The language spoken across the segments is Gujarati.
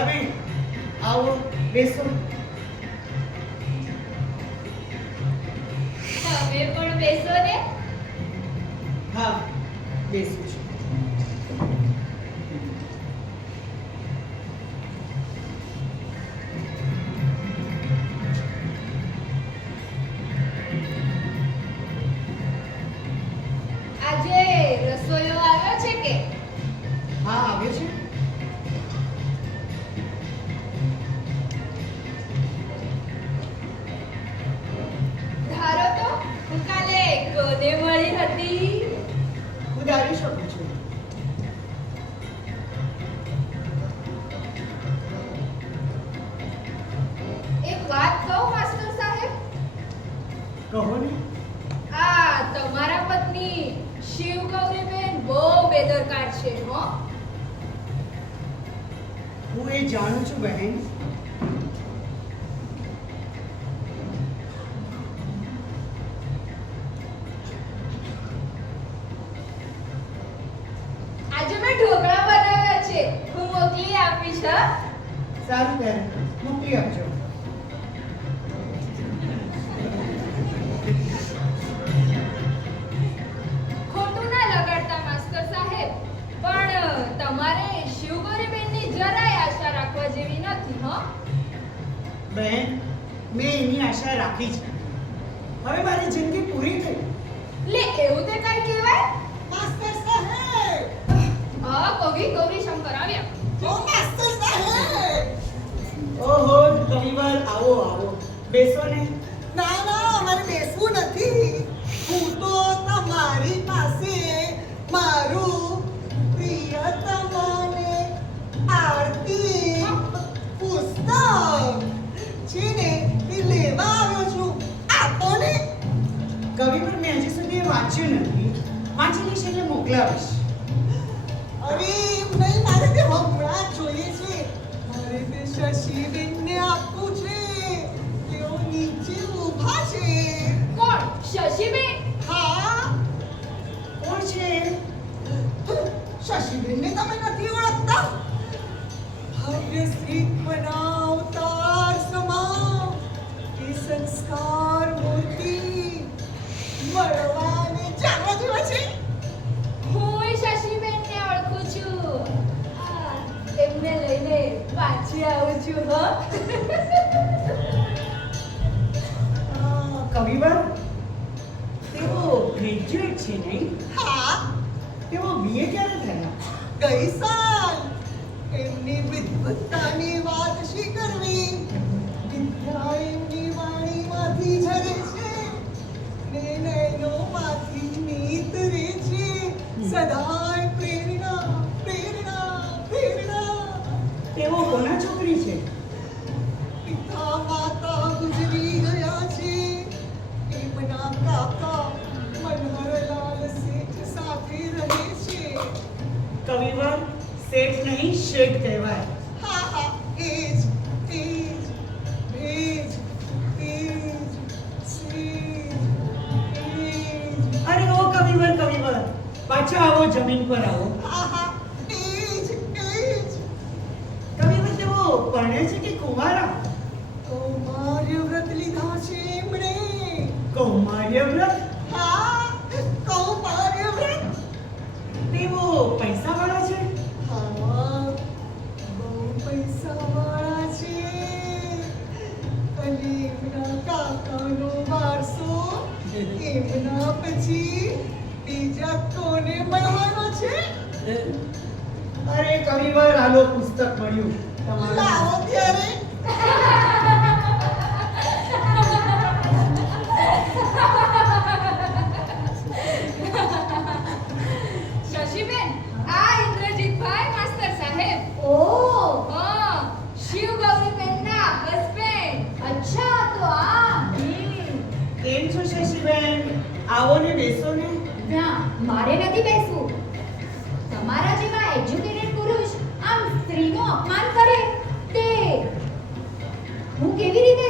કલાબેન, આવો બેસો. તમે પણ બેસો ને. હા, બેસું છું. આજે રસોઈયો આવ્યો છે કે? હા, આવે છે. ધારો તો હું કાલે કોને મળી હતી? હું ધારી શકું છું. એક વાત કહું માસ્ટર સાહેબ? કહો ને. આ તમારા પત્ની શિવગૌરીબેન બહુ બેદરકાર છે હો. હું એ જાણું છું બહેન. આજે મેં ઢોકળા બનાવ્યા છે, હું મોકલી આપીશ હા. સારું બહેન, મોકલી આપજો. ખોટું ના લગાડતા માસ્ટર સાહેબ, પણ તમારે શિવગૌરીબેનની જરાય આશા રાખવા જેવી નથી હો. બહેન, મેં એની આશા રાખી છે. હવે મારી જિંદગી પૂરી થઈ. લે એવું તે કઈ કહેવાય? માસ્ટર સાહેબ, હા, કવિ ગૌરી શંકર આવ્યા. ઓ માસ્ટર સાહેબ, ઓહો, કવિવાર, આવો આવો, બેસો ને. ના ના અમારે બેસવું નથી. હું તો તમારી પાસે મારું પ્રિયતમ અને આરતી પુસ્તક છે ને તે લેવા આવ્યો છું. આપો ને. કવિવાર, મેં હજી સુધી એ વાંચ્યું નથી. વાંચી લઈશ એટલે મોકલાવીશ. અરે એમ નહીં, મારે તે હમણાં જ જોઈએ છે. મારે તે શશીબેનને આપવું છે. તેઓ નીચે ઊભા છે. કોણ? શશીબેન? હા, કોણ છે? શશીબેનને તમે નથી ઓળખતા? ભવ્ય શ્રી બનાવતાર સમા એ સંસ્કાર મૂર્તિ મળવાને જાણવા જેવા છે. હું શશીબેનને ઓળખું છું. આ, એમને લઈને પાછી આવું છું હો. કવિવાર, તેઓ ગ્રેજ્યુએટ છે નહીં? હા, તેઓ બીએ ક્યારે થયા? ગઈ સાલ. એમની વિદ્વત્તાની વાત શી કરવી. વિદ્યા એમની વાણીમાંથી ઝરે છે ને નયનોમાંથી નીતરે છે. સદાય પ્રેરણા પ્રેરણા પ્રેરણા. તેઓ કોના છોકરી છે? પિતા માતા ગુજરી ગયા છે. એમના કાકા મનહરલાલ શેઠ સાથે રહે છે. કવિવાર, શેઠ નહીં શેઠ કહેવાય. હા હા, એજ એજ એજ એજ સેજ એજ. અરે ઓ કવિવાર, કવિવાર, પાછા આવો, જમીન પર આવો. હા હા, એજ એજ. કવિવાર, તેઓ પરણે છે કે કુંવારા? કૌમાર્ય વ્રત લીધા છે એમણે. કૌમાર્ય વ્રત? હા, કૌમાર્ય વ્રત. તેઓ પૈસાવાળા છે? હા, બહુ પૈસાવાળા છે. અને એમના કાકાનો વારસો એમના પછી બીજા કોને મળવાનો છે? અરે કવિવાર, આલો પુસ્તક મળ્યું તમારું. લાવો ત્યારે. શશીબેન, આ ઇન્દ્રજીતભાઈ માસ્ટર સાહેબ. ઓહ, હા, શિવગૌરીબેનના હસબન્ડ. અચ્છા તો આ કેમ છો શશીબેન? આવો ને, બેસો ને. ના, મારે નથી બેસવું. તમારા જેવા એજ્યુકેટેડ પુરુષ આમ સ્ત્રીનું અપમાન કરે તે હું કેવી રીતે?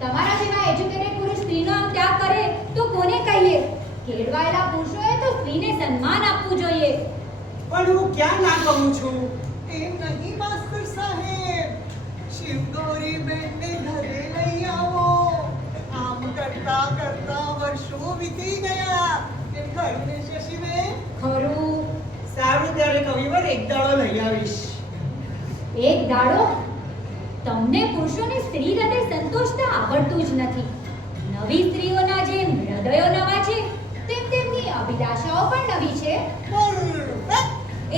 તમારા જેવા એજ્યુકેટેડ પુરુષ સ્ત્રીનો આમ ત્યાગ કરે તો કોને કહીએ? કેળવાયેલા પુરુષોએ તો સ્ત્રીને સન્માન આપવું જોઈએ. પણ હું ક્યાં ના કહું છું? એમ નહીં માસ્તર સાહેબ, શિવગૌરી બેનને ઘરે લઈ આવો. આમ કરતા કરતા વર્ષો વીતી ગયા. એમ ખરું ને શશીબેન? ખરું. સારું ત્યારે કવિવર એક દાડો લઈ આવીશ. એક દાડો? તમને પુરુષોને સ્ત્રી હૃદય સંતોષતા આવડતું જ નથી. નવી સ્ત્રીઓના જેમ હૃદયો નવા છે, તેમ તેમની અભિલાષાઓ પણ નવી છે. બરાબર.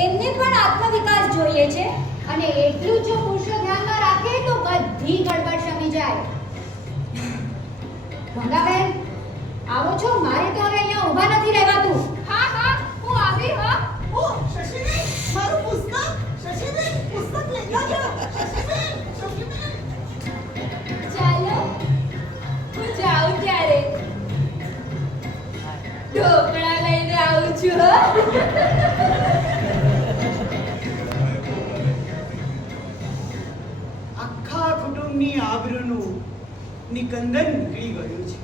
એમને પણ આત્મવિકાસ જોઈએ છે, અને એટલું જો પુરુષો ધ્યાનમાં રાખે તો બધી ગડબડ શમી જાય. ગંગાબેન, આવો છો? મારે તો હવે અહીંયા ઊભા નથી રહેવાતું. હા હા, હું આવી હા. ઓ શશીબેન, મારું પુસ્તક. શશીબેન, પુસ્તક લઈ આવજો. શશીબેન, શશીબેન. ચાલો, હું જાઉં ત્યારે ઢોકળા લઈને આવું છું હો. આખા કુટુંબની આબરૂનું નિકંદન નીકળી ગયું છે.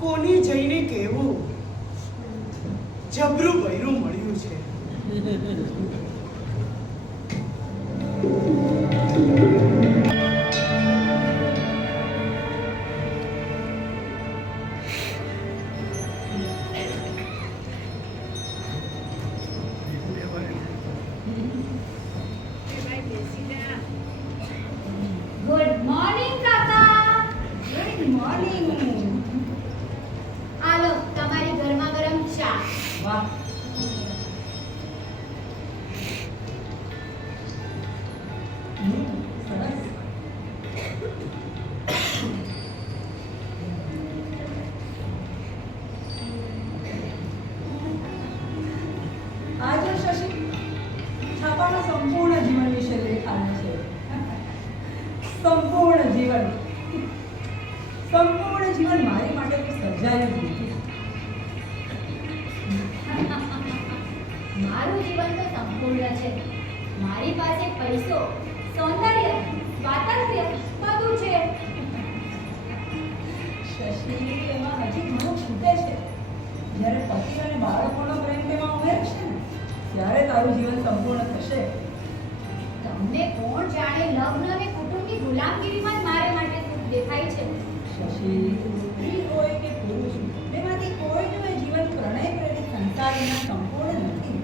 કોને જઈને કહેવું? જબરું બૈરું મળ્યું છે. ગુડ મોર્નિંગ કાકા. Good morning. આ લો તમારી ગરમા ગરમ ચા. વાહ. સરસ. આ જો શશી, છાપામાં સંપૂર્ણ જીવન વિશે લેખાનું છે. સંપૂર્ણ જીવન મારી માટે તો સર્જાયું જ નથી. મારું જીવન તો સંપૂર્ણ છે. મારી પાસે પૈસો, સૌંદર્ય, સ્વાતંત્ર્ય બધું છે. શશી, એમાં હજી ઘણું છૂટે છે. જ્યારે પતિ અને બાળકોનો પ્રેમ તેમાં ઉમેરશે ને, ત્યારે તારું જીવન સંપૂર્ણ થશે. તમને કોણ જાણે લગ્ન અને કુટુંબની ગુલામગીરીમાં જ મારે માટે સુખ દેખાય છે. શશી, સ્ત્રી હોય કે પુરુષ, બેમાંથી કોઈનું એ જીવન પ્રણય પ્રેરિત સંસાર વિના સંપૂર્ણ નથી.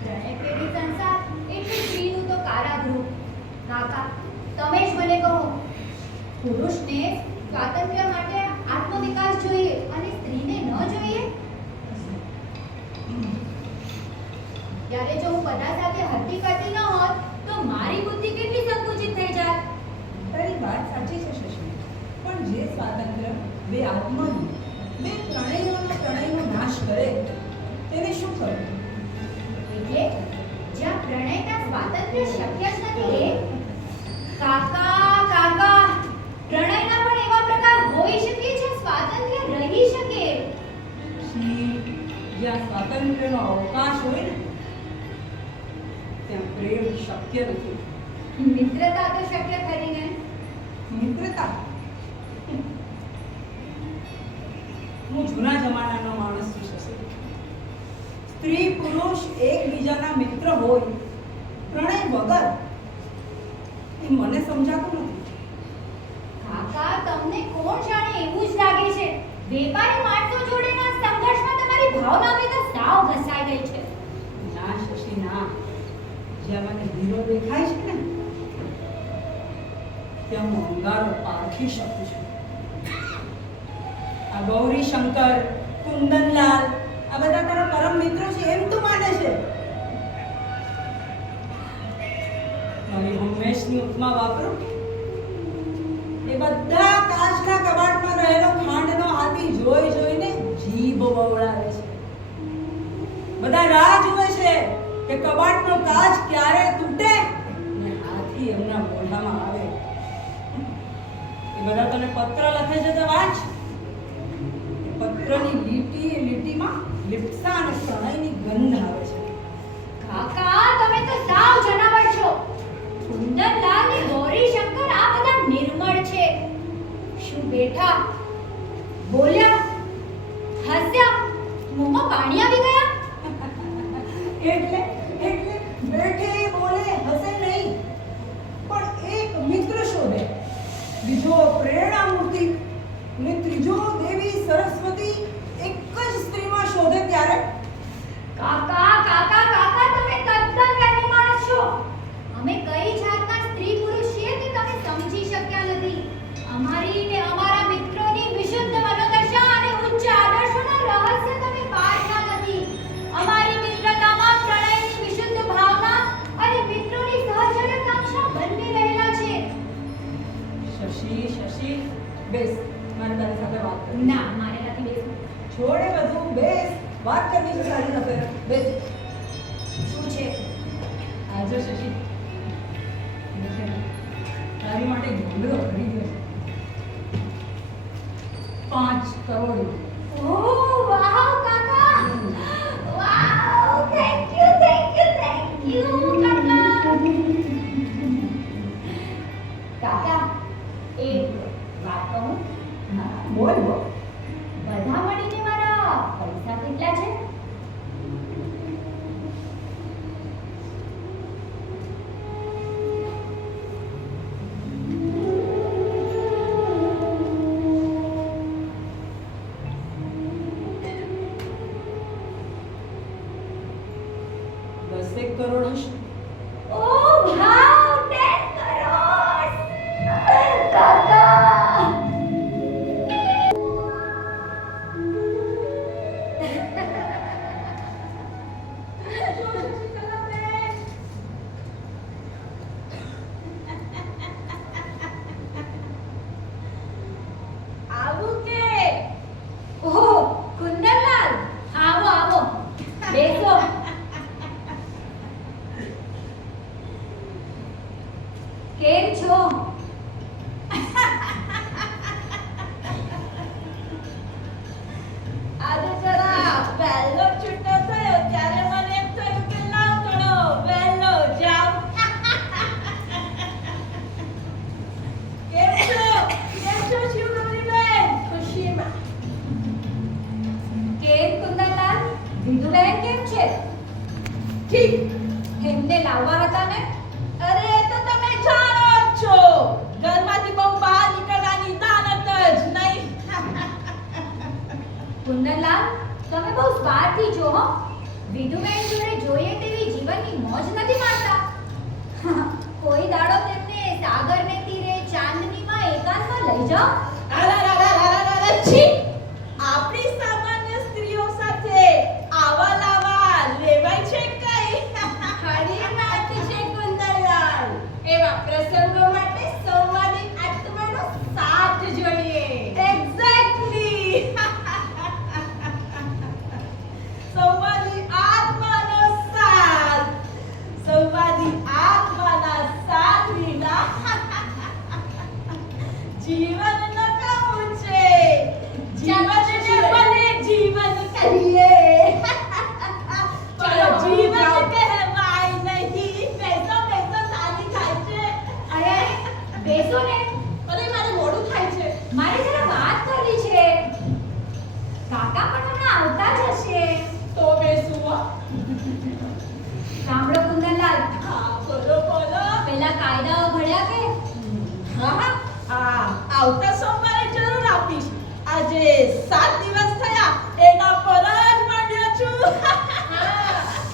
પ્રણય પ્રેમી સંસાર એટલે સ્ત્રીનું તો કારાગૃહ. કાકા, તમે જ મને કહો, પુરુષને સ્વાતંત્ર્ય માટે આત્મવિકાસ જોઈએ અને સ્ત્રીને ન જોઈએ? ત્યારે જો હું બધા સાથે હરતી કરતી ન હોત તો મારી બુદ્ધિ કેટલી સંકુચિત થઈ જાત. તારી વાત સાચી છે શશી, પણ જે સ્વાતંત્ર્ય બે આત્માનો, બે પ્રણયનો નાશ કરે તેને શું કરવું? એટલે જ્યાં પ્રણયના સ્વાતંત્ર્ય શક્ય જ નથી એ? કાકા, પ્રણયના પણ એવા પ્રકાર હોઈ શકે છે સ્વાતંત્ર્ય રહી શકે. શી, જ્યાં સ્વાતંત્ર્યનો અવકાશ હોય ને, ત્યાં પ્રેમ શક્ય નથી. મિત્રતા તો શક્ય ખરી ને? મિત્રતા? હું જૂના જમાનાનો માણસ છું શશી. સ્ત્રી પુરુષ એકબીજાના મિત્ર હોય પ્રણય વગર, એ મને સમજાતું નથી. કાકા, તમને કોણ જાણે એવું જ લાગે છે. વેપારી માણસો જોડેના સંઘર્ષમાં તમારી ભાવના તો સાવ ઘસાઈ ગઈ છે. ના શશી, ના. જ્યાં મને હીરો દેખાય છે ને, ત્યાં હું અંગારો પારખી શકું છું. આ ગૌરી શંકર, કુંદનલાલ, આ બધા તારા પરમ મિત્રો છે એમ તું માને છે? મારી હંમેશની ઉપમા વાપરું. એ બધા કાચના કબાટમાં રહેલો ખાંડનો હાથી જોઈને જીભ બવડાવે છે. બધા રાહ જુએ છે કે કબાટનો કાચ ક્યારે તૂટે અને હાથી એમના મોઢામાં આવે. એ બધા તને પત્ર લખે છે તો વાંચ. એ પત્રની લીટીમાં લિપ્સા અને પ્રણયની ગંધ આવે છે. કાકા, તમે તો સાવ જનાવર છો. કુંદનલાલ ને ગૌરી શંકર આ બધા નિર્મળ છે. શું બેઠા, બોલ્યા, હસ્યા, મોંમાં પાણી આવી ગયા? એટલે બેઠે બોલે હસે નહીં, પણ એક મિત્ર શોધે, બીજો પ્રેરણા મૂર્તિ અને ત્રીજો દેવી સરસ્વતી એક જ સ્ત્રીમાં શોધે ત્યારે કાકા કાકા કાકા તમે તદ્દન જ્ઞાની માણસ છો. અમે કઈ જાતના સ્ત્રી પુરુષ છીએ તે તમે સમજી શક્યા નથી. અમારી ને અમારા મિત્રોની વિશુદ્ધ મનોદશા અને ઉચ્ચ આદર્શોના રહસ્ય તમે પાડ્યા નથી. અમારી મિત્રતામાં પ્રણયની વિશુદ્ધ ભાવના અને મિત્રોની સહચર્યાકાંક્ષા બંને રહેલા છે. શશી બેસ, મારે તારી સાથે વાત કરવી. ના મારે નથી બેસવું. છોડે બધું, બેસ, વાત કરવી છે તારી સાથે. બેસ. શું છે? આજે શશી તારી માટે ગોંડલો ખરીદ્યો છે 5 કરોડ. ઓહ વાવ કાકા, વાવ, થેન્ક યુ કાકા. કાકા એક વાત કહું? બોલ બોલ. બધા મળીને મારા પૈસા કેટલા છે? દસેક કરોડ હશે. ઓહ વાવ, 10 કરોડ કાકા. આવું કે ઓહ કુંદનલાલ, આવો આવો, બેસો. કેમ છો? આજે જરા વહેલો છૂટો થયો ત્યારે મને એમ થયું કે લાવ થોડો વહેલો જાઉં. કેમ છો શિવગૌરીબેન? ખુશીમાં. કેમ કુંદનલાલ, વિધુબેન કેમ છે? ઠીક. એમને લાવવા હતા ને? અરે એ તો તમે જાણો જ છો, ઘરમાંથી બહુ બહાર નીકળવાની દાનત જ નહીં. કુંદનલાલ, તમે બહુ સ્વાર્થી છો હો. વિધુબેન જોડે જોઈએ તેવી જીવનની મોજ નથી માણતા. કોઈ દાડો તેમને સાગરને તીરે ચાંદનીમાં એકાંતમાં લઈ જાઓ. છી! આપણી સામાન્ય સ્ત્રીઓ સાથે આવા લાવા લેવાય છે કઈ? ખરી વાત છે કુંદનલાલ. એવા પ્રસંગો માટે સંવાદિક આત્માનો સાથ જોઈએ. એક્ઝેક્ટલી. સંવાદી આત્માનો સાથ. સંવાદી આત્માના સાથ વિના જીવન નકામું છે. જીવનને ભલે જીવન કહીએ, પણ જીવન કહેવાય નહીં. બેસો સારી થાય છે. અરે બેસો ને, અરે મારે મોડું થાય છે. મારે જરા વાત કરવી છે. કાકા પણ હમણાં આવતા જ હશે. તો બેસું હો. સાંભળો કુંદનલાલ, હા બોલો. પેલા કાયદાઓ ભણ્યા કે? હા આવતા સોમવારે જરૂર આપીશ. આજે 7 દિવસ થયા એના પર જ માંડ્યો છું.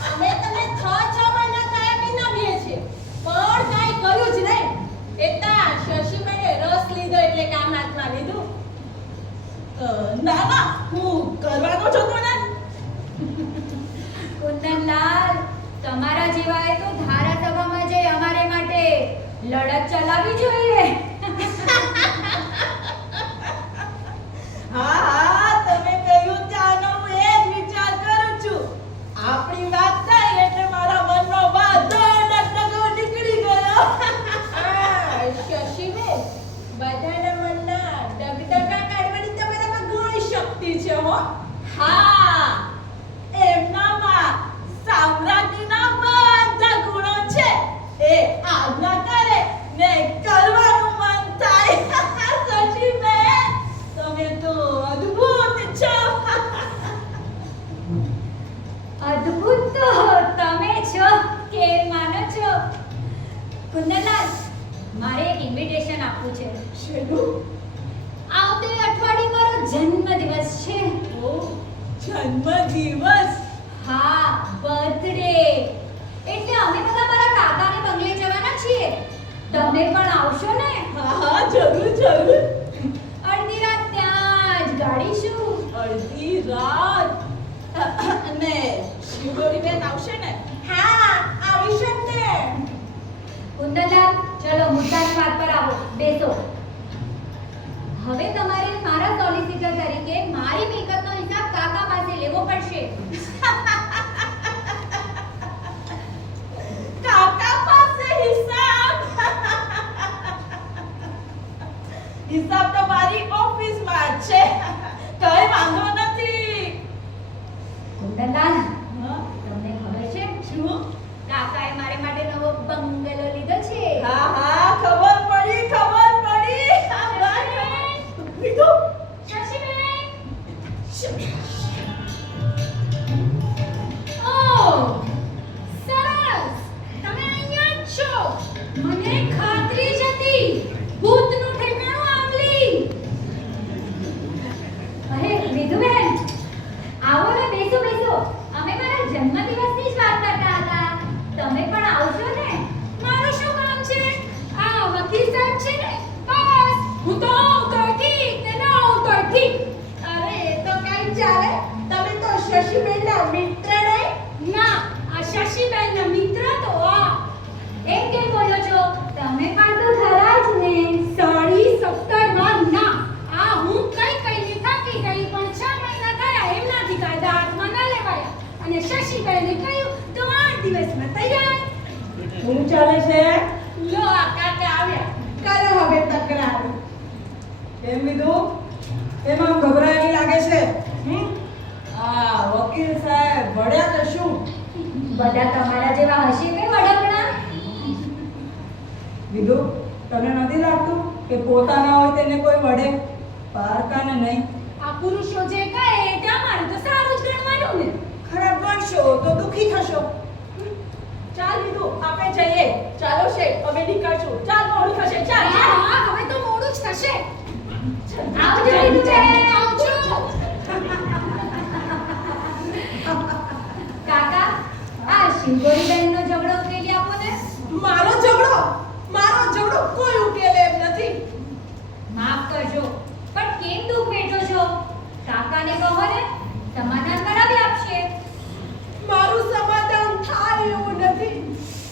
અમે તમે 6 મહિના કાયમી નમીએ છીએ, પણ કાંઈ કર્યું જ નહીં. એટલા શશીભાઈએ રસ લીધો એટલે કામ હાથમાં લીધું. ના હું કરવાનો જ હતો ને. કુંદનલાલ, તમારા જેવાએ તો ધારાસભામાં જઈ અમારે માટે લડત ચલાવવી જોઈએ. હા તમે કહ્યું ત્યાંનો હું એ જ વિચાર કરું છું. આપણી વાત થઈ એટલે મારા મનનો બધો ડગડગો નીકળી ગયો. શશીબેન, બધાના મનના ડગડગા કાઢવાની તમારામાં ઘણી શક્તિ છે હો. હા, એમનામાં સામ્રાજ્યના બધા ગુણો છે. એ આજ્ઞા કરે ને કરવાનું આપવું છે. શેનું? આવતે અઠવાડિયે મારો જન્મદિવસ છે. ઓ, જન્મદિવસ. હા, બર્થડે. એટલે અમે બધા મારા કાકાને બંગલે જવાના છીએ. તમે પણ આવશો ને? હા હા, જરૂર જરૂર. અડધી રાત ત્યાં જ ગાડીશું. અડધી રાત. અને શિવગૌરીબેન આવશે ને? હા, આવીશ જ ને. કુંદનલાલ, ચલો મુદ્દાની વાત પર આવો. બેસો. હવે તમારે મારા સોલિસિટર તરીકે મારી મિલકતનો હિસાબ કાકા પાસે લેવો પડશે. કાકા પાસે હિસાબ. હિસાબ તો મારી ઓફિસમાં જ છે. કઈ વાંધો નથી. કુંદનલાલ, હા? તમને ખબર છે શું? કાકાએ મારે માટે નવો બંગલો લીધો છે. હા હા, ખબર પડી ખબર પડી. લીધો? શશીબેન! ઓહ, સરસ! તમે અહીંયા જ છો. મને ખાતરી જ હતી. ભૂતનું ઠેકાણું આંબલી. અરે વિધુબેન, આવો ને, બેસો બેસો. અમે મારા જન્મદિવસની જ વાત કરતા હતા. તમે પણ આવશો ને? મારું શું કામ છે? આ વકીલ સાહેબ છે ને, બસ હું તો આવું તો ઠીક ને ના આવું તો ઠીક. અરે એ તો કઈ ચાલે. તમે તો શશીબેનના મિત્ર નહીં? ના, આ શશીબેનના મિત્ર તો આ. એમ કેમ બોલો છો? તમે પણ તો ખરા જ ને. સાડી 17 ના. આ હું કઈ થાકી ગઈ, પણ 6 મહિના થયા એમનાથી કાયદા હાથમાં ન લેવાયા. અને શશીબેને કહ્યું તો 8 દિવસમાં તૈયાર. શું ચાલે છે? લો આ કાકા આવ્યા. કરો હવે તકરાર. કેમ વિધુ? કેમ આમ ગભરાયેલી લાગે છે? આ વકીલ સાહેબ વળ્યા તો શું? બધા તમારા જેવા હશે કે વડાપણા? વિધુ, તને નથી લાગતું કે પોતાના હોય તેને કોઈ વડે, પારકાને નહીં? આ પુરુષો જે કહે તે અમારું તો સારું જ ગણવાનું ને. ખરાબ ગણશો તો દુઃખી થશો. ચાલ લીધું, આપણે જઈએ. ચાલો શેઠ, અમે નીકળશું. ચાલ મોડું થશે. ચાલ ચાલ. હા, હવે તો મોડું જ થશે. આવજો વિધુબેન, આવજો. કાકા, આ શિવગોરીબેનનો ઝઘડો ઉકેલી આપો ને. મારો ઝઘડો કોઈ ઉકેલે એમ નથી. માફ કરજો, પણ કેમ દુઃખ વેઠો છો? કાકાને કહો ને, સમાધાન કરાવી આપશે. મારું સમાધાન થાય એવું નથી.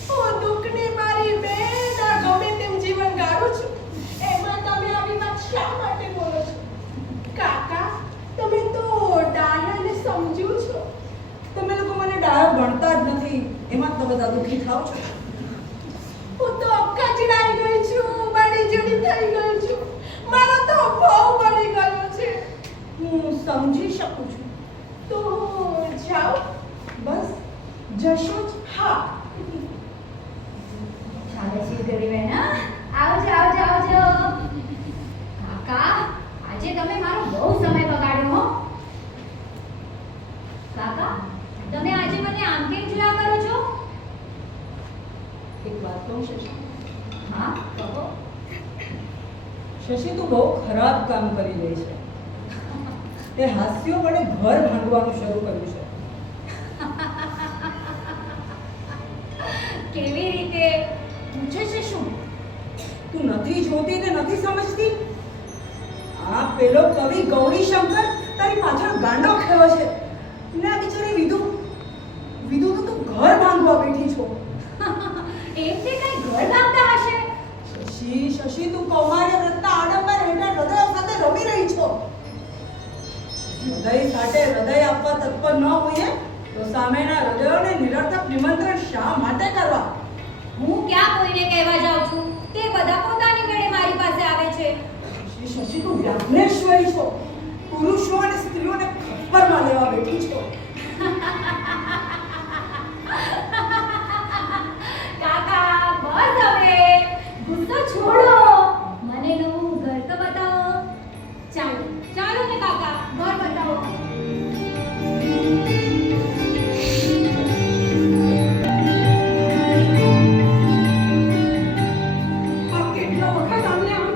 હું દુઃખની મારી બેના ગમે તેમ જીવન ગાળું છું. એમાં તમે આવી વાત શા માટે બોલો છો? કાકા, તમે તો ડાયાને સમજ્યું છો. તમે લોકો મને ડાયો ગણતા જ નથી, એમાં તો બધા દુઃખી થાવ છો. હું તો કચડાઈ ગઈ છું, બળી જડી થઈ ગઈ છું. મારો તો બહુ બળી ગયો છે. હું સમજી શકું છું. તો હું જાઉં? બસ જશો જ. હા. ચાલે શિવગોરીબેન, હા? આવજો આવજો આવજો. કાકા, આજે તમે મારો બહુ સમય બગાડ્યો હો. કાકા, તમે આજે મને આમ કેમ જોયા કરો છો? એક વાત કહું શશી? હા, કહો. શશી, તું બહુ ખરાબ કામ કરી રહી છે. તે હાસ્યો વડે ઘર ભાંગવાનું શરૂ કર્યું છે. કેવી રીતે? પૂછે છે શું? તું નથી જોતી ને નથી સમજતી? આ પેલો કવિ ગૌરીશંકર તારી પાછળ ગાંડો ખેવો છે. ને આ બિચારી વિધુ તો તું ઘર ભાંગવા બેઠી છો. એમ તે કઈ ઘર બાંધતા હશે? શશી, તું કૌમાર્ય વ્રતના આડંબર હેઠળ હૃદય સાથે રમી રહી છો. હૃદય સાથે હૃદય આપવા તત્પર ન હોઈએ તો સામેના હૃદયોને નિરર્થક નિમંત્રણ શા માટે કરવા? હું ક્યાં કોઈને કહેવા જાઉં છું? તે બધા પોતાની ગળે મારી પાસે આવે છે. શશી, તું વ્યાઘ્નેશ્વરી છો. પુરુષો અને સ્ત્રીઓને ખપ્પરમાં લેવા બેઠી છો. કાકા, બસ હવે. ગુસ્સો છોડો. મને નવું ઘર તો બતાવો. ચાલો ચાલો ને કાકા, ઘર બતાવો. આ કેટલો વખત અમને આમ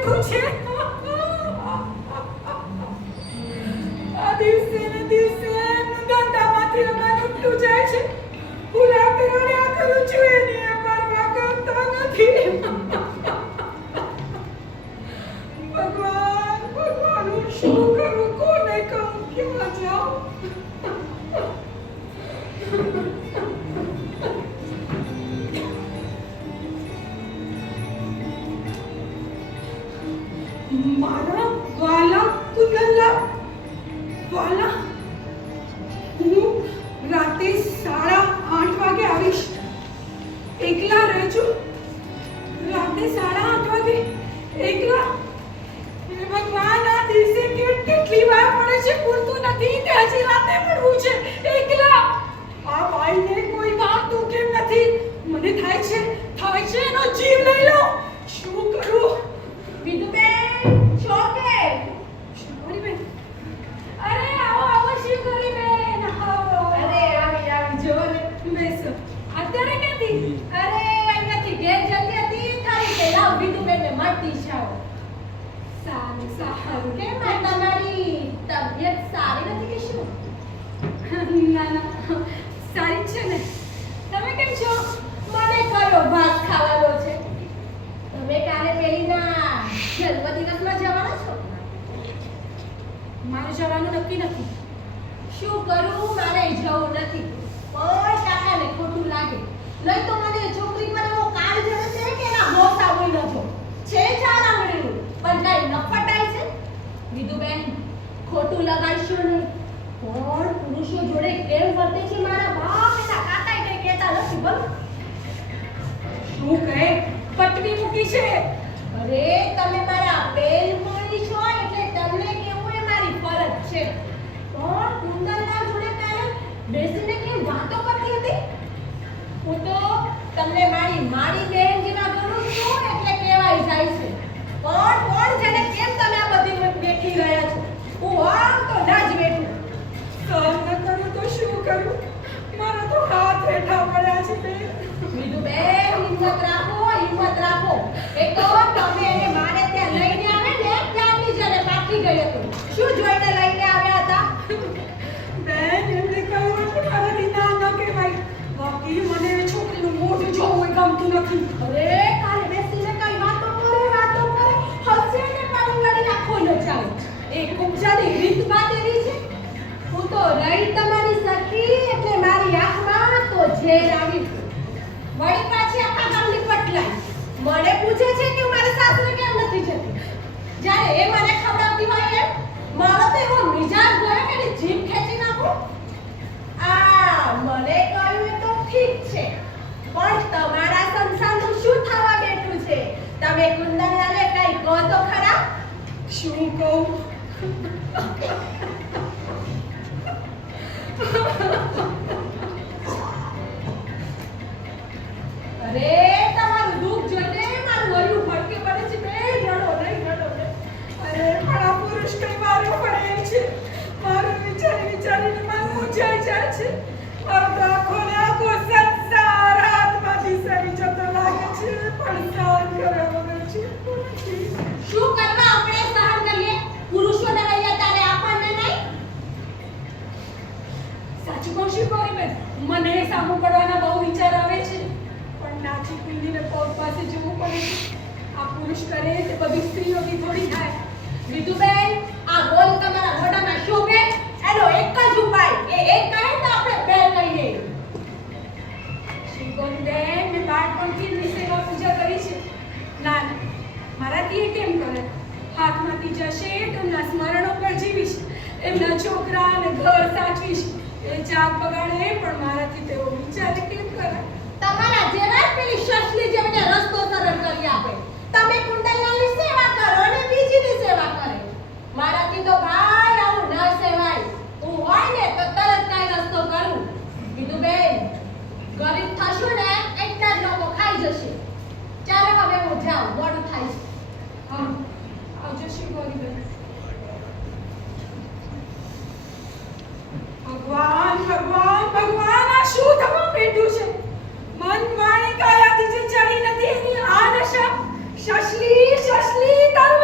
બેઠું છે. આ દિવસે ને દિવસે ગંગામાંથી અમારું ઉઠતું જાય છે. પૂરા કરોડ્યા કરું છું એની એ પરવા કરતા નથી. ભગવાન ભગવાન હું શું કરું, કોને કહું, ક્યાં જાઉં? મારા વાલા કુંદનલાલ, વાલા, હું રાતે 8:30 વાગે આવીશ. એકલા રહેજો. રાતે 8:30 વાગે એકલા. હે ભગવાન, આ દિવસે કેટલી વાર પડે છે, પૂરતું નથી કે હજી રાતે પડવું છે. એકલા. આ ભાઈને કોઈ વાગતું કેમ નથી? મને થાય છે એનો જીવ લઈ લો. શું કરું? વિધુબેન, છો કે? શિવગૌરીબેન, અરે આવો આવો શિવગૌરીબેન, આવો. અરે આવી જો ને. બેસો. અત્યારે ક્યાંથી? અરે અહીંયાથી ઘેર જતી હતી, તારી કે લાવ વિધુબેનને મળતી જાવ. સારું સારું. કેમ આ તમારી તબિયત સારી નથી કે શું? ના ના, સારી જ છે ને. તમે કેમ છો? મને કયો ભાત ખાવાનો છે? તમે કાલે પેલીના જન્મદિવસમાં જવાના છો? મારે જવાનું નક્કી નથી. શું કરું, મારે જવું નથી. પણ કાકાને ખોટું લાગે. નહીં તો મને છોકરી પર એવો કાળ જડે છે કે એના મોં સાંભળી નજો. છે જાણા મળેલું, પણ કઈ નફટાય છે? વિધુબેન, ખોટું લગાડશો નહીં. પણ પુરુષો જોડે કેમ વર્તે છે મારા બાપ એના કાકાએ કઈ કહેતા નથી. બોલો. શું કહે? પટવી મૂકી છે. અરે તમે મારા બેનપણી છો એટલે તમને કેવું એ મારી ફરજ છે. પણ કુંદનલાલ જોડે કાલે બેસીને કેમ વાતો કરતી હતી? હું તો તમને મારી બેન જેવા ગણું છું એટલે કહેવાય જાય છે. કોણ જાણે કેમ તમે આ બધી બેઠી રહ્યા છો? હું આમ તો ના જ બેઠું. કામ ન કરું તો શું કરું? મારા તો હાથ હેઠા પડ્યા છે બેન. વિધુબેન, હિંમત રાખો. એ તો તમે એને મારે ત્યાં લઈને આવે ને ત્યાંની જ એને પાકી ગઈ હતી. શું જોઈને લઈને આવ્યા હતા? બેન, એમને કહ્યું એટલે મારાથી ના ન કહેવાય. બાકી મને એ છોકરીનું મોઢું જોવું ગમતું નથી. અરે કાલે બેસીને કઈ વાતો કરે હસે ને પાણી લડી નાખો ન ચાલે. એ કુબજાની રીતમાં એવી છે. હું તો રહી તમારી સખી એટલે મારી આંખમાં તો ઝેર આવી. વળી પાછી આખા ગામની પટલાઈ મને પૂછે છે કે હું મારા સાસરે કેમ નથી જતી. જ્યારે એ મને ખવડાવતી હોય એમ મારો તો એવો મિજાજ ગયો કે એની જીભ ખેંચી નાખું. આ મને કહ્યું એ તો ઠીક છે, પણ તમારા સંસારનું શું થવા બેઠું છે? તમે કુંદનલાલને કઈ કહો તો ખરા. શું કહું? અરે તમારું દુઃખ જોઈને મારું હૈયું ભડકે પડે છે. બે રડો નહીં. અરે પણ આ પુરુષ કઈ મારો પડે છે. મારું વિચારીને મન મૂંઝાઈ જાય છે. મારો તો આખો ને આખો સંસાર હાથમાંથી સરી જતો લાગે છે. પણ સહન કરવા વગર છે. શું કરવા આપણે સહન કરીએ? પુરુષોને રહ્યા ત્યારે આપણને નહીં. સાચું કહું છું ગૌરીબેન, મને સામું પડવાના બહુ વિચાર આવે છે. પણ નાચી કુંડીને પગ પાસે જવું પડે છે. આ પુરુષ કરે તે બધી સ્ત્રીઓથી થોડી થાય. વિધુબેન, આ બોલ તમારા મોઢામાં શોભે? એનો એક જ ઉપાય. એ એક કહે તો આપણે બે કહીએ. શ્રી ગૌરીબેન, મેં બાળપણથી જ સેવા પૂજા કરી છે. ના, મારાથી એ કેમ કરે? હાથમાંથી જશે તો એમના સ્મરણો પર જીવીશ. એમના છોકરા અને ઘર સાચવીશ. એ જાગ બગાડે પણ મારાથી તેઓ વિચારે કેમ કરે? તમારા જેવા જ પેલી શશલી જેમને રસ્તો સરળ કરી આપે. તમે કુંદનલાલની સેવા કરો અને બીજીની સેવા કરે. મારાથી તો ભાઈ આવું ન સેવાય. હું હોય ને તો તરત કાંઈ રસ્તો કરું. વિધુબેન, ગરીબ થશું ને એટલા જ લોકો ખાઈ જશે. ચાલો હવે હું જાઉં, મોડું થાય છે. હા, આવજો શ્રી ગૌરીબેન. ભગવાન, આ શું થવા બેઠું છે? મન માણી કાયાથી જે ચડી નથી એની આ દશા. શશલી, તારું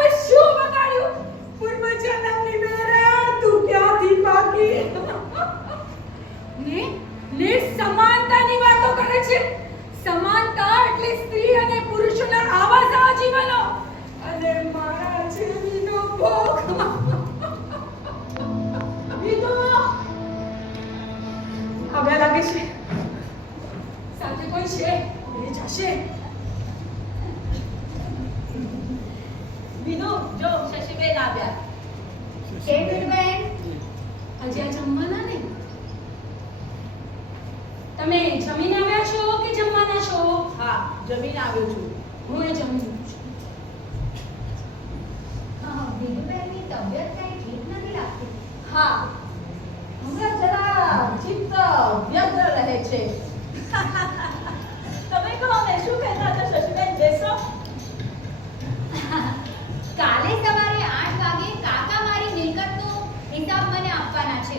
થશે. વિનુ જો શશીબેન આવ્યા. કેમ બેન? હજી આ જમવાના ને? તમે જમીને આવ્યા છો કે જમવાના છો? હા જમીને આવ્યો છું. હું એ જમી લઉં છું. વિનુબેનની તબિયત કઈ ઠીક નથી લાગતી. હા હમણાં જરા ચિત્ત વ્યગ્ર રહે છે. તમે કહો ને શું કહેતા હતા શશીબેન? બેસો. કાલે સવારે 8 વાગે કાકા મારી મિલકતનો હિસાબ મને આપવાના છે.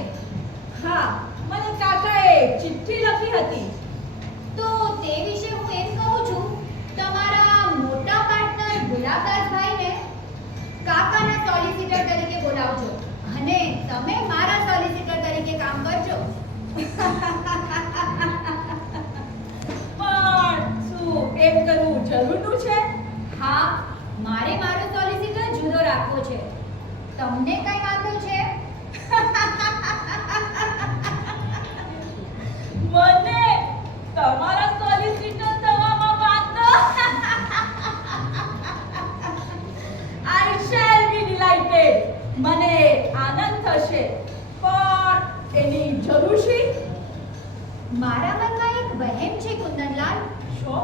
હા મને કાકાએ ચિઠ્ઠી લખી હતી. તો તે વિશે હું એમ કહું છું, તમારા મોટા પાર્ટનર ગુલાબદાસભાઈને કાકાના સોલિસિટર તરીકે બોલાવજો અને તમે મારા સોલિસિટર તરીકે કામ કરજો. પણ શું એમ કરવું જરૂરનું છે? હા, મારે મારો સોલિસિટર જુદો રાખવો છે. તમને કઈ વાંધો છે? મને તમારા સોલિસિટર થવામાં વાંધો. I shall be delighted. મને આનંદ થશે. પણ એની જરૂર છે? મારા મનમાં એક વહેમ છે કુંદનલાલ. શું?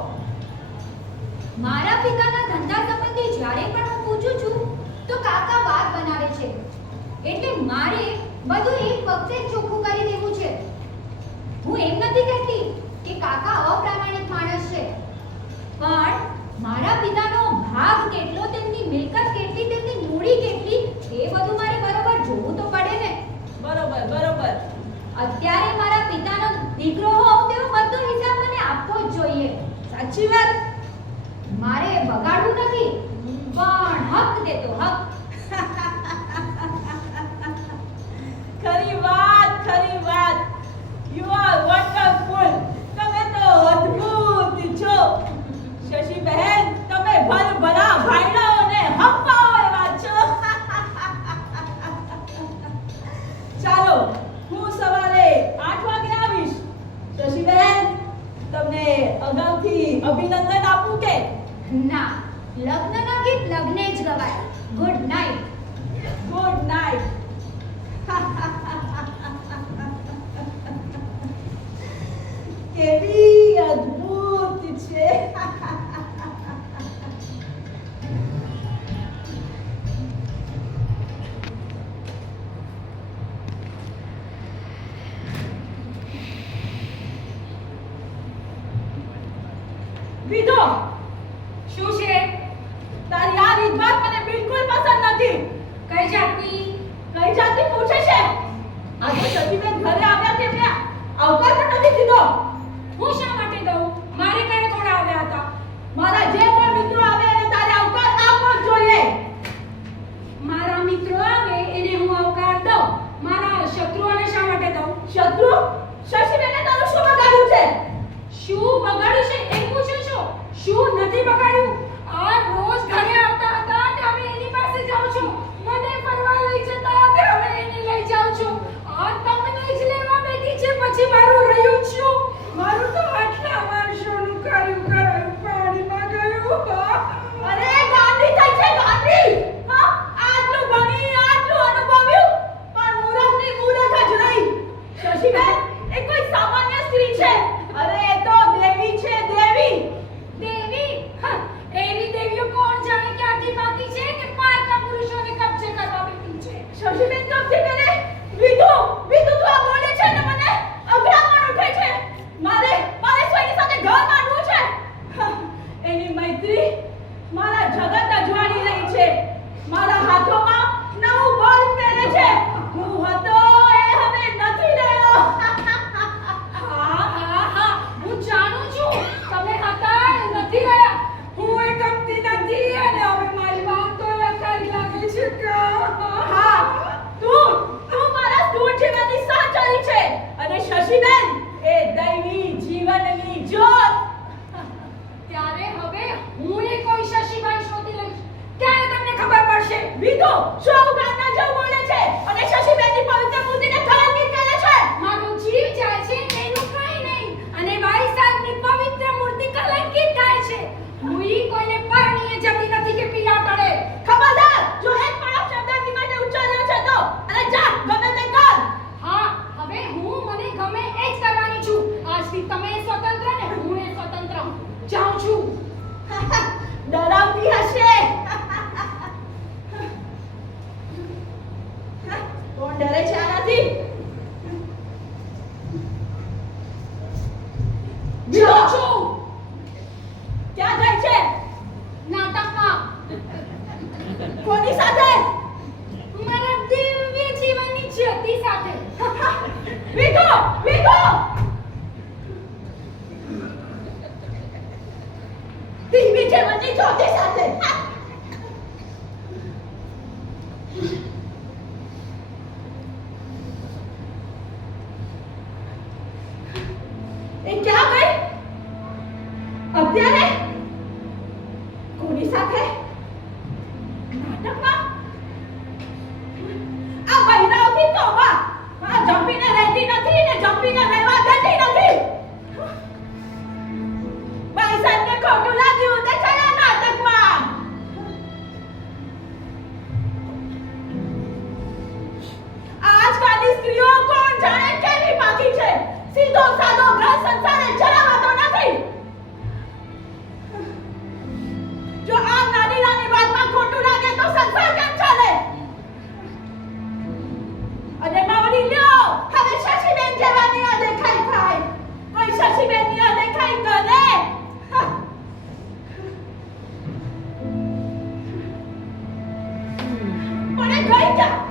મારા પિતાના ધંધા સંબંધી જ્યારે પણ હું પૂછું છું તો કાકા વાત બનાવે છે. એટલે મારે બધું એક વખતે જ ચોખ્ખું કરી દેવું છે. હું એમ નથી કહેતી કે કાકા અપ્રામાણિક માણસ છે, પણ મારા પિતાનો ભાગ કેટલો, તેમની મિલકત કેટલી, તેમની મૂડી કેટલી, એ બધું મારે બરોબર જોવું તો પડે ને. બરોબર બરોબર. અત્યારે મારા પિતાનો દીકરો હોવ તેવો બધો હિસાબ મને આપવો જ જોઈએ. સાચી વાત. મારે બગાડવું નથી, પણ હક દેતો હક. ખરી વાત. You are wonderful. તમે તો અદ્ભુત છો શશીબહેન. તમે ભલા ભાઈડાઓને હંપાવો એવા છો. ચાલો હું સવારે 8 વાગે આવીશ. શશીબહેન તમને અગાઉથી અભિનંદન આપું કે? ના, લગ્નના ગીત લગ્ને જ ગવાય. Good night. Good night. કેવી અદ્ભુત છે. વિધો શું છે? તારી આ રીતભાત મને બિલકુલ પસંદ નથી. કઈ જાતની? કઈ જાતની પૂછે છે? આજે શશીબેન ઘરે આવ્યા તેમને આવકાર પણ નથી દીધો. હું શા માટે દઉં? મારે ઘરે કોણ આવ્યા હતા? મારા જે પણ મિત્રો આવે એને તારે આવકાર આપવો જ જોઈએ. મારા મિત્રો આવે એને હું આવકાર દઉં. મારા શત્રુઓને શા માટે દઉં? શત્રુ? શશીબેને તારું શું બગાડ્યું છે? શું બગાડ્યું છે એમ પૂછો છો? શું નથી બગાડ્યું? આ રોજ ઘરે આવતા હતા તે હવે એની પાસે જાઉં છું. મને ફરવા લઈ જતા તે હવે એને લઈ જાઉં છું. આ તમને જ લેવા બેઠી છે, પછી મારું રહ્યું જ શું? મારું તો આટલા વર્ષોનું કર્યું પાણીમાં ગયું. અરે ગાંધી થઈ છે ગાંધી. હા આટલું ભણી આટલું અનુભવ્યું પણ મૂરખની મૂરખ જ રહી. શશીબેન એ કોઈ સામાન્ય સ્ત્રી છે? અરે એ તો દેવી છે દેવી. દેવી? હા, એવી દેવીઓ કોણ જાણે ક્યાંથી બાકી છે કે પારકા પુરુષોને કબજે કરવા બેઠી છે. શશીબેન કબજે કરે? વિધુ તું આ બોલે છે ને મને અઘરામણ ઉઠે છે. મારે સ્વયની સાથે ઘર માંડવું છે. એની મૈત્રી મારા જગત અજવાળી રહી છે. મારા હાથોમાં નવું બળ પહેરે છે. હું હતો એ હવે નથી રહ્યો. હા, હું જાણું છું તમે હતા એ નથી રહ્યા. હું એ ગમતી નથી અને હવે મારી વાત તો લખાઈ લાગે છે કે હા તું મારા દૂર જીવનની સહચરી છે અને શશીબેન એ દૈવી જીવનની જ્યોત. ત્યારે હવે હું એ કોઈ શશીબાઈ શોધી લઈશ. ત્યારે તમને ખબર પડશે. વિધુ શું ગાના જેવું બોલે છે અને શશીબેનની પવિત્ર મૂર્તિને કલંકિત કરે છે. મારો જીવ જાય છે એનું કંઈ નહીં અને મારી સાહેબની પવિત્ર મૂર્તિ કલંકિત હુંઈ કોઈને પરણીએ જતી નથી કે પીડા પડે. ખબરદાર જો એક પણ શબ્દ એની માટે ઉચ્ચાર્યો છે તો અને જા ગમે તે કર. હા, હવે હું મને ગમે એ જ કરવાની છું. આજથી તમે સ્વતંત્ર ને હું એ સ્વતંત્ર. જાઉં છું. ડરાવતી હશે. કોણ ડરે છે આનાથી? જાઉં છું. ક્યાં જાય છે? નાટકમાં. કોની સાથે? મારા દિવ્ય જીવનની જ્યોતિ સાથે. વિગો વિગો દિવ્ય જીવનની જ્યોતિ સાથે. એ ક્યાં ગઈ? અત્યારે કોની સાથે? નાટકમાં? આ મહિનાઓથી તોબા આ જંપીને રહેતી નથી ને જંપીને રહેવા દેતી નથી. મારી સાહેબને ખોટું લાગ્યું તે ચલા નાટકમાં. આજકાલની સ્ત્રીઓ કોણ જાણે કેવી બાકી છે. સીધો સાદો ઘર સંસાર ચલાવતો નથી. જો આ નાની નાની વાતમાં ખોટું લાગે તો સંસાર કેમ ચાલે? અને માવડી લ્યો હવે શશીબેન જેવાની આ દેખાઈ થાય. કોઈ શશીબેનની આ દેખાઈ કરે? મને ગઈ ક્યાં?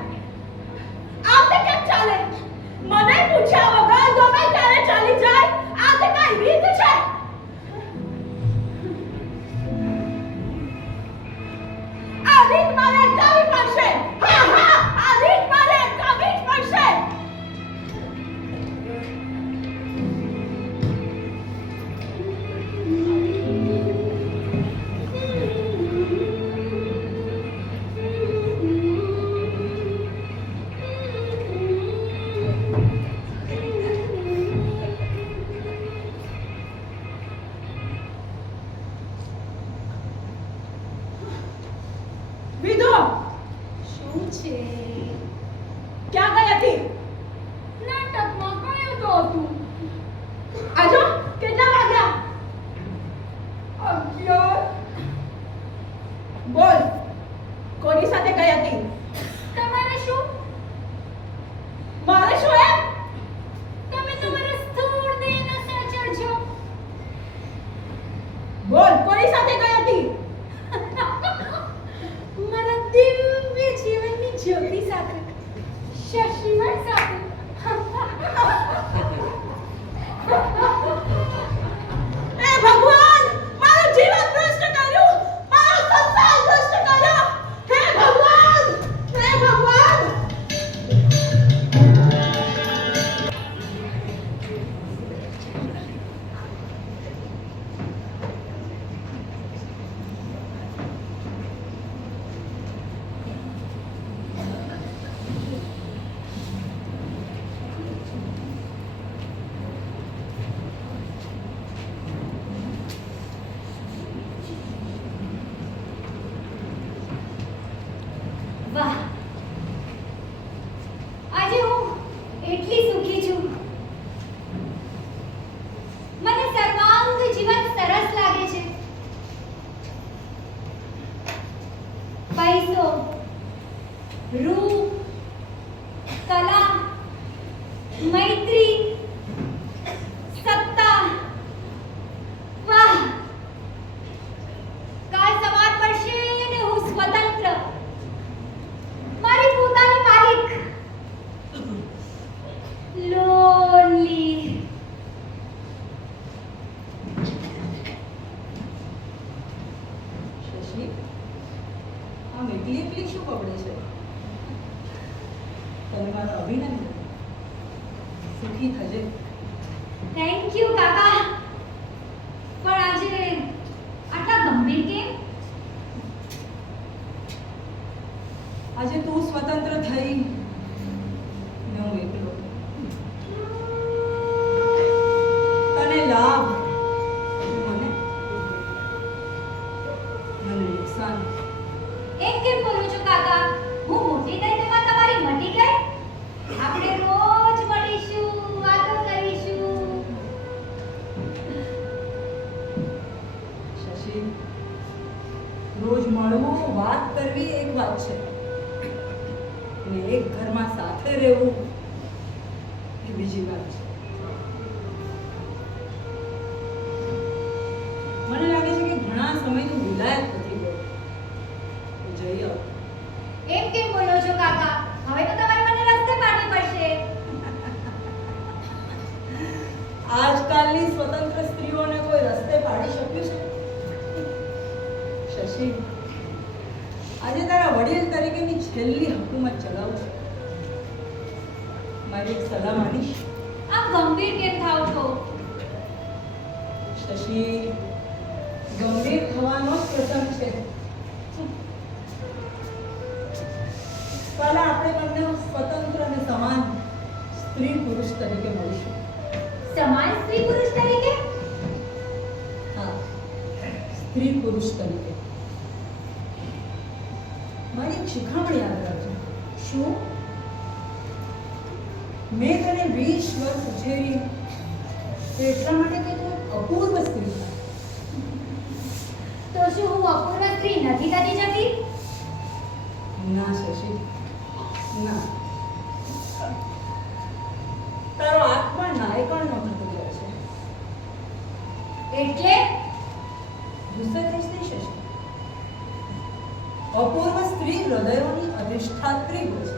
આ તે કેમ ચાલે? મને પૂછ્યા વગર ગમે ત્યારે ચાલી જાય. આ તે કઈ રીત છે? આ રીત મારે અટકાવવી પડશે. હા હા, આ રીત મારે અટકાવવી જ પડશે. વિધો શું છે? ક્યાં ગઈ હતી? નાટકમાં કયું તો હતું? આજો કેટલા વાગ્યા? 11. બોલ કોની સાથે ગઈ હતી? તમારે શું? મારે શું એમ? તમે તમારા સ્થૂળ દેહને સાચવજો. બોલ કોની સાથે ગઈ હતી? મારા દિવ્ય જીવનની જ્યોતિ સાથે. શશીબેન સાથે. એ ભગવાન મારું જીવન ભ્રષ્ટ કર્યું. મારો સંસાર ભ્રષ્ટ કર્યો. હે ભગવાન, હે ભગવાન. વાહ, આજે હું એટલી સુખી છું. મને સર્વાંગ જીવન સરસ લાગે છે. પૈસો, રૂપ, કલા, મૈત્રી, સત્તા. વાહ, કાલ સવાર પડશે ને હું સ્વતંત્ર, મારી પોતાની માલિક. લોનલી. શશી, આમ એકલી એકલી શું પકડે છે? તને મારો અભિનંદન. સુખી થજે. થેન્ક યુ કાકા. પણ આજે આટલા ગંભીર કેમ? આજે તું સ્વતંત્ર થઈ ને હું એકલો. તને લાભ, મને નુકસાન. એમ કેમ બોલો છો કાકા? હું મોટી થઈ તેમાં તમારી મટી ગઈ? આપણે રોજ મળીશું, વાતો કરીશું. શશી, રોજ મળવું, વાત કરવી એક વાત છે, અને એક ઘરમાં સાથે રહેવું એ બીજી વાત છે. મને લાગે છે કે ઘણા સમયથી વિલાયત નથી ગયો. તો જઈ આવ. એમ કેમ બોલો છો કાકા? હવે તો તમારે મને રસ્તે પાડવી પડશે. આજકાલની સ્વતંત્ર સ્ત્રીઓને કોઈ રસ્તે પાડી શક્યું છે? શશી, આજે તારા વડીલ તરીકેની છેલ્લી હુકુમત ચલાવું છું. મારી એક સલાહ માનીશ? આમ ગંભીર કેમ થાવ છો? શશી, ગંભીર થવાનો જ પ્રસંગ છે. કાલે આપણે બંને સ્વતંત્ર અને સમાન સ્ત્રી પુરુષ તરીકે મળીશું. સમાન સ્ત્રી પુરુષ તરીકે? હા, સ્ત્રી પુરુષ તરીકે. મારી એક શિખામણ યાદ રાખજો. શું? મેં તને 20 વર્ષ ઉછેરી તે એટલા માટે કે તું એક અપૂર્વ સ્ત્રી છે. તો શું હું અપૂર્વ સ્ત્રી નથી થતી જતી? ના શશી, ના. તારો આત્મા નાયકણનો થતો જાય છે. એટલે ગુસ્સે થઈશ નહીં શશી. અપૂર્વ સ્ત્રી હૃદયોની અધિષ્ઠાત્રી હોય છે.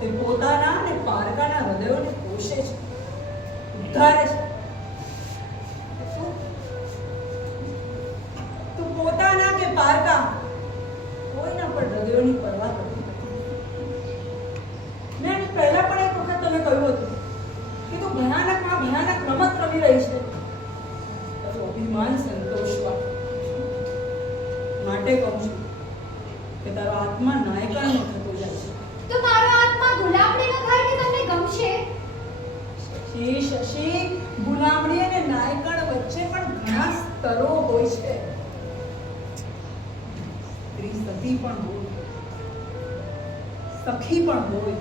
તે પોતાના અને પારકાના હૃદયોને પોષે છે, ઉદ્ધારે છે. તું પોતાના કે પારકા કોઈના પણ હૃદયોની પરવા કરતી નથી. મેં આની પહેલા પણ એક વખત તને કહ્યું હતું કે તું ભયાનકમાં ભયાનક રમત રમી રહી છે. તારું અભિમાન સંતોષવા માટે કહું છું કે તારો આત્મા નાયકણનો થતો જાય છે. તો મારો આત્મા ગુલામડીનો થાય તે તમને ગમશે? શશી, શશી, ગુલામડી અને નાયકણ વચ્ચે પણ ઘણા સ્તરો હોય છે. સ્ત્રી સતી પણ હોય, સખી પણ હોય,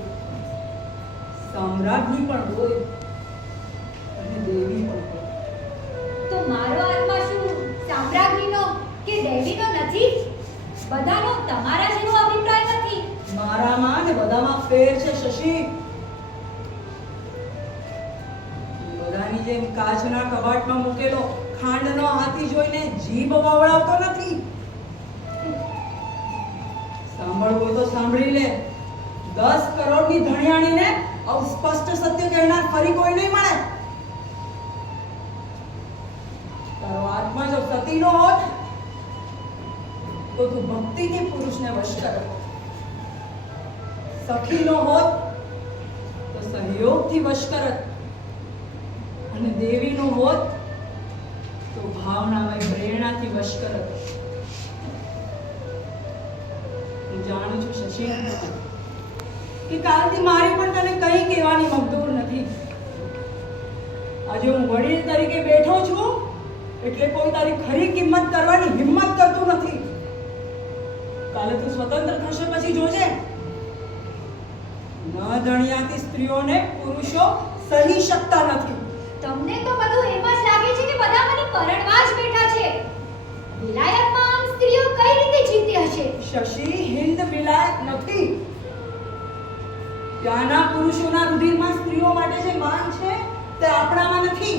સામ્રાજ્ઞી પણ હોય અને દેવી પણ હોય. તો મારો આત્મા શું સામ્રાજ્ઞીનો કે દેવીનો નથી? બધાનો તમારા જેવો અભિપ્રાય નથી. મારામાં ને બધામાં ફેર છે શશી. બધાની જેમ કાચના કબાટમાં મૂકેલો ખાંડનો હાથી જોઈને જીભ વવડાવતો નથી. સાંભળવું હોય તો સાંભળી લે. 10 કરોડની ધણિયાણીને અસ્પષ્ટ સત્ય કહેનાર ફરી કોઈ નહીં મળે. તારો આત્મા જો સતીનો હોત તો તું ભક્તિથી પુરુષને વશ કરે. સખીનો હોત તો સહયોગથી વશ કરત, અને દેવીનો હોત તો ભાવનામય પ્રેરણાથી વશ કરત. હું જાણું છું શશી કે કાલથી મારી પણ તને કંઈ કહેવાની મગદૂર નથી. આજે હું વડીલ તરીકે બેઠો છું એટલે કોઈ તારી ખરી કિંમત કરવાની હિંમત કરતું નથી. કાલે તું સ્વતંત્ર થશે પછી જોજે, ન ધણિયાતી સ્ત્રીઓને પુરુષો સહી શકતા નથી. તમને તો બધું એમ જ લાગે છે કે બધા મને પરણવા જ બેઠા છે. વિલાયતમાં આમ સ્ત્રીઓ કઈ રીતે જીતી હશે? શશી, હિન્દ વિલાયત નથી. ત્યાંના પુરુષોના રુધિરમાં સ્ત્રીઓ માટે જે માન છે તે આપણામાં નથી.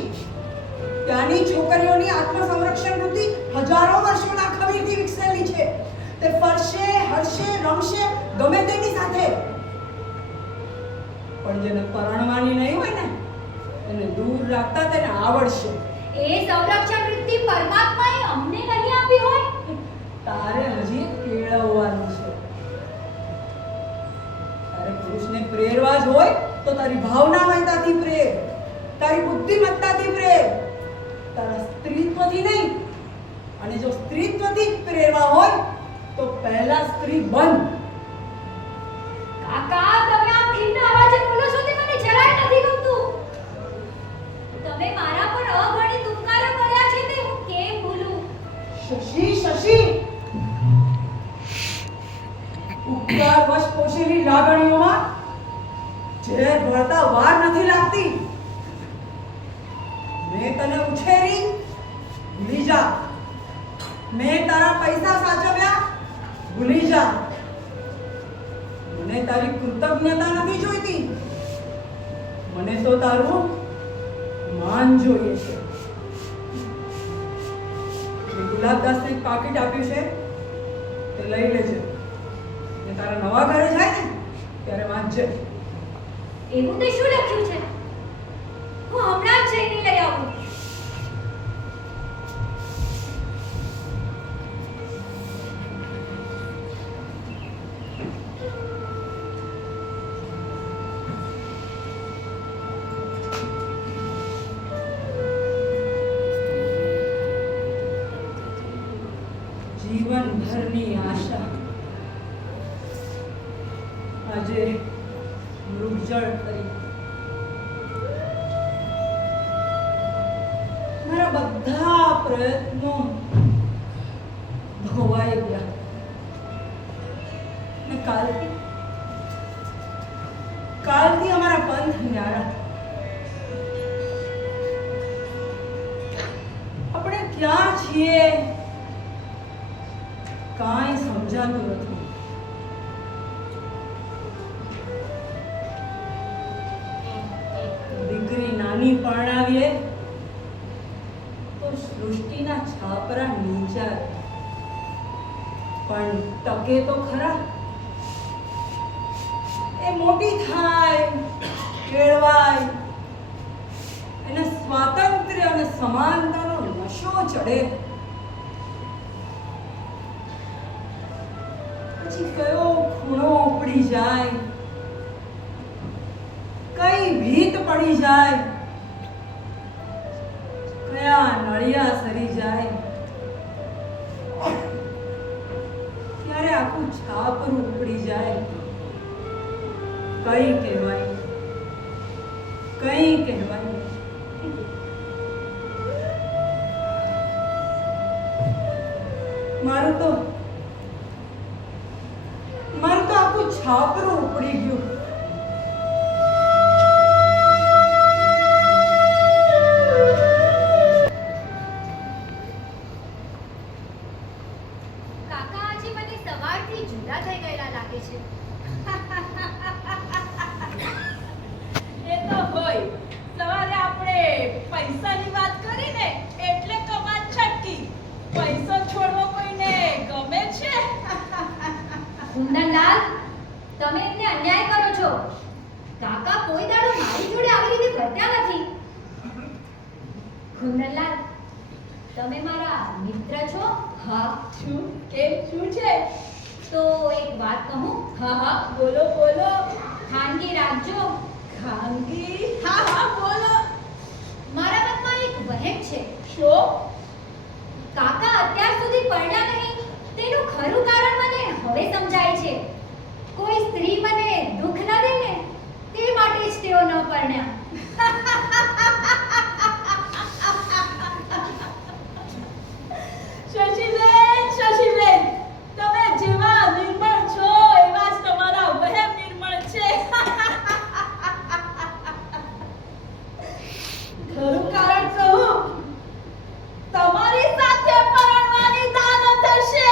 ત્યાંની છોકરીઓની આત્મસંરક્ષણ વૃત્તિ હજારો વર્ષોના ખમીરથી વિકસેલી છે. તે ફરશે, હરશે, રમશે ગમે તેની સાથે. પણ જેને પરણવાની નહીં હોય ને એને દૂર રાખતા તેને આવડશે. એ સંરક્ષણ વૃત્તિ પરમાત્માએ અમને નહીં આપી હોય? તારે હજી કેળવવાનું છે. તારે પુરુષને પ્રેરવા જ હોય તો તારી ભાવનામયતાથી પ્રેર, તારી બુદ્ધિમત્તાથી પ્રેર, તારા સ્ત્રીત્વથી નહીં. અને જો સ્ત્રીત્વથી જ પ્રેરવા હોય તો પહેલા સ્ત્રી બન. કાકા, તમે આમ ખીણ અવાજે બોલો છો તે મને જરાય નથી ગમતું. તમે મારા પર અગણિત ઉપકારો કર્યા છે તે હું કેમ ભૂલું? શશી, શશી, વશ પોષેલી લાગણીઓમાં ઝેર ભળતા વાર નથી લાગતી. મેં તને ઉછેરી, ભૂલી જા. મેં તારા પૈસા સાચવ્યા, ભૂલી જા. મને તારી કૃતજ્ઞતા નથી જોઈતી, મને તો તારું માન જોઈએ છે. મેં ગુલાબદાસને એક પાકીટ આપ્યું છે, તે લઈ લેજે. ને તારા નવા ઘરે જાય ને ત્યારે વાંચજે. એવું તે શું લખ્યું છે? હું હમણાં જ જઈને લઈ આવું. જીવનભરની આશા આજે મૃગજળ કરી. મારા બધા પ્રયત્નો ધોવાઈ ગયા. ને કાલથી અમારા પંથ ન્યારા. આપણે ક્યાં છીએ કાંઈ સમજાતું નથી. દીકરી નાની પરણાવીએ તો સૃષ્ટિના છાપરા નીચા રહે. પણ ટકે તો ખરા. એ મોટી થાય, કેળવાય, એને સ્વાતંત્ર્ય અને સમાનતાનો નશો ચડે. પછી કયો ખૂણો ઉપડી જાય, કઈ ભીત પડી જાય, કયા નળિયા સરી જાય, ત્યારે આખું છાપરું ઉપડી જાય. કઈ કહેવાય, કઈ કહેવાય. મારું તો આખું છાપરું ઉપડી ગયું. કાકા આજે મને સવારથી જુદા થઈ ગયેલા લાગે છે. એ તો હોય. સવારે આપણે પૈસાની વાત કરીને એટલે કમાત છટકી. પૈસો છોડવો કોઈને ગમે છે? કુંદનલાલ, તમે એમને અન્યાય કરો છો. કાકા કોઈ દાડો મારી જોડે આવી રીતે વર્ત્યા નથી. કુંદનલાલ, તમે મારા મિત્ર છો? હા, શું? કેમ, શું છે? તો એક વાત કહું? હા હા, બોલો બોલો. ખાનગી રાખજો. ખાનગી? હા હા, બોલો. મારા મનમાં એક વહેમ છે. શું? કાકા અત્યાર સુધી પરણ્યા નહીં તેનું ખરું કારણ મને હવે સમજાય છે. કોઈ સ્ત્રી મને દુઃખ ન દે ને તે માટે જ તેઓ ન પરણ્યા. શશીબેન, તમે જેવા નિર્મળ છો એવા જ તમારા વહેમ નિર્મળ છે. ખરું કારણ કહું, તમારી સાથે પરણવાની દાન થશે.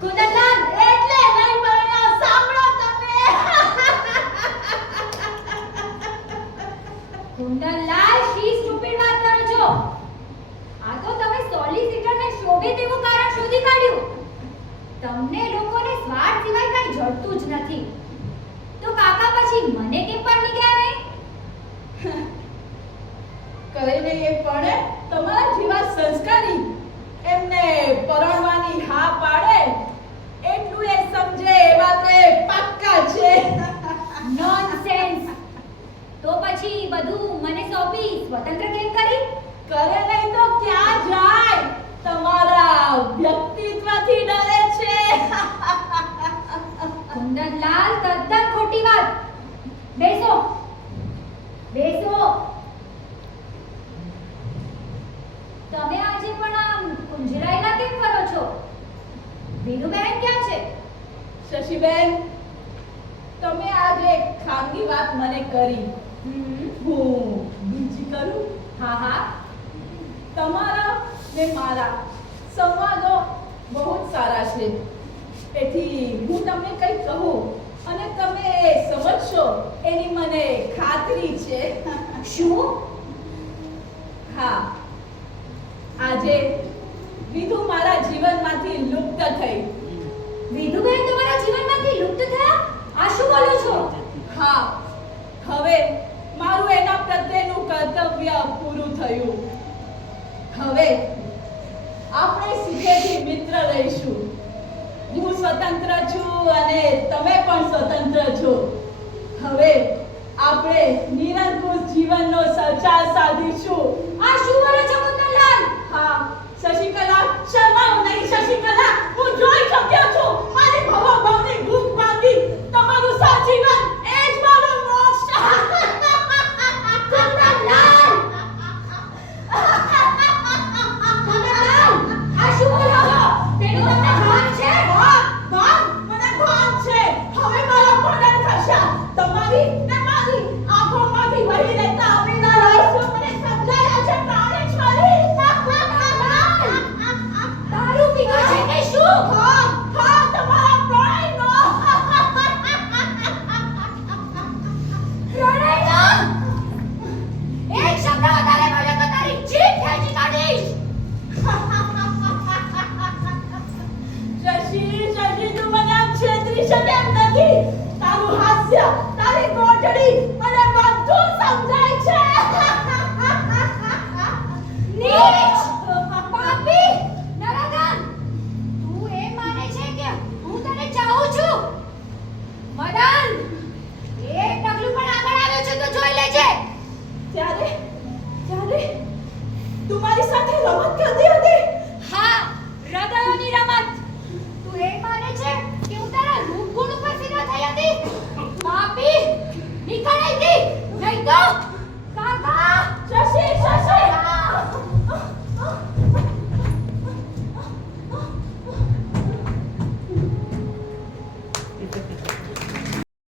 કુંદનલાલ, એટલે નહીં પરણ્યા, સાંભળો તમે. કુંદનલાલ, શી સ્ટુપિડ વાત કરો છો? આ તો તમે સોલિસિટરને શોભે તેવું કારણ શોધી કાઢ્યું. તમને લોકોને સ્વાર્થ સિવાય કંઈ જડતું જ નથી. તો કાકા પછી મને કેમ પણ નીકળ્યા નહીં? કઈ નહીં, એ પણ તમારા જેવા સંસ્કારી એમને પરણવાની હા પાડે એટલું એ સમજે એવા તો એ પાક્કા છે. નોનસેન્સ. તો પછી બધું મને સોંપી સ્વતંત્ર કેમ કરી? કરે નહીં તો ક્યાં જાય? તમારા વ્યક્તિત્વથી ડરે છે. કુંદનલાલ, તદ્દન ખોટી વાત. બેસો, બેસો. તમે આજે પણ આમ કુંજરાયેલા કેમ કરો છો? વિનુબેન ક્યાં છે? શશીબેન, તમે આજે એક ખાનગી વાત મને કરી. હું બીજી કરું? હા હા. તમારા ને મારા સંવાદો બહુ જ સારા છે. તેથી હું તમને કંઈક કહું અને તમે એ સમજશો એની મને ખાતરી છે. શું? હા, આજે વિધુ મારા જીવનમાંથી લુપ્ત થઈ. વિનુબેન તમારા જીવનમાંથી લુપ્ત થયા? આ શું બોલો છો? હા, હવે મારું એના પ્રત્યેનું કર્તવ્ય પૂરું થયું. હવે આપણે સીધેથી મિત્ર રહીશું. હું સ્વતંત્ર છું અને તમે પણ સ્વતંત્ર છો. હવે આપણે નિરંકુશ જીવનનો સંચાર સાધીશું. આ શું બોલો છો કુંદનલાલ? હા, શશિકલા, શરમાઓ નહીં શશિકલા. હું જોઈ શક્યો છું. મારી ભવોભવની ભૂખ ભાંગી તમારું સાજીવન એ જ મારો મોક્ષ. કુંદનલાલ! કુંદનલાલ! આ શું બોલો છો? તેનું તમને ભાન છે? ભાન મને ભાન છે. હવે મારા ભોજન થશે. તમારી ને મારી આંખોમાંથી વહી રહેતા અમીના રહસ્યો મને સમજાયા છે. પ્રાણે છરી. દારૂ પીવો છે કે શું? હા, હા, તમારા પ્રણયનો. પ્રણયનો? એક શબ્દ વધારે બોલ્યો તો તારી જીભ ખેંચી કાઢીશ. શશી, તું મને આમ છેતરી શકે એમ નથી. તારું હાસ્ય, તારી કોટડી મને બધું સમજાય છે. નીચ! પાપી! નરાધમ! તું એ માને છે કે હું તને ચાહું છું? મદન! એક ડગલું પણ આગળ આવ્યો છે તો જોઈ લેજે. ત્યારે તું મારી સાથે રમત કરતી હતી. હા, હૃદયોની રમત. તું એ માને છે કે હું તારા રૂપ ગુણ ઉપર ફિદા થઈ હતી? પાપી! નીકળ અહીંથી! નહીં તો